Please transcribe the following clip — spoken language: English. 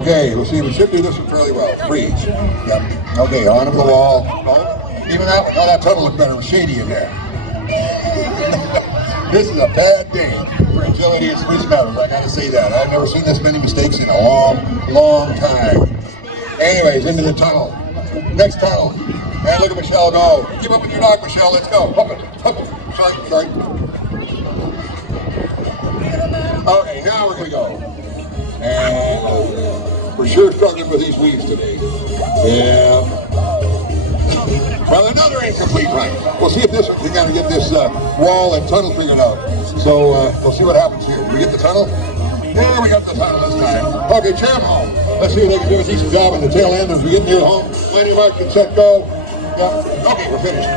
Okay, let's see, we should do this one fairly well. Freeze. Yep. Okay, on the wall. Oh, even that one. Oh, that tunnel looks better. Shady in there. This is a bad day for agility and Spruce Meadows. I gotta say that. I've never seen this many mistakes in a long time. Anyways, into the tunnel. Next tunnel. And look at Michelle go. Keep up with your dog, Michelle. Let's go. Hop it. Hop it. Sorry. Okay, now we're gonna go. And we're sure struggling with these weeds today. Yeah. Well, another incomplete run. We'll see if this one, we got to get this wall and tunnel figured out. So we'll see what happens here. We get the tunnel? Yeah, we got the tunnel this time. Okay, chair home. Let's see if they can do a decent job in the tail end as we get near home. Landing mark, get set, go. Yeah. Okay, we're finished.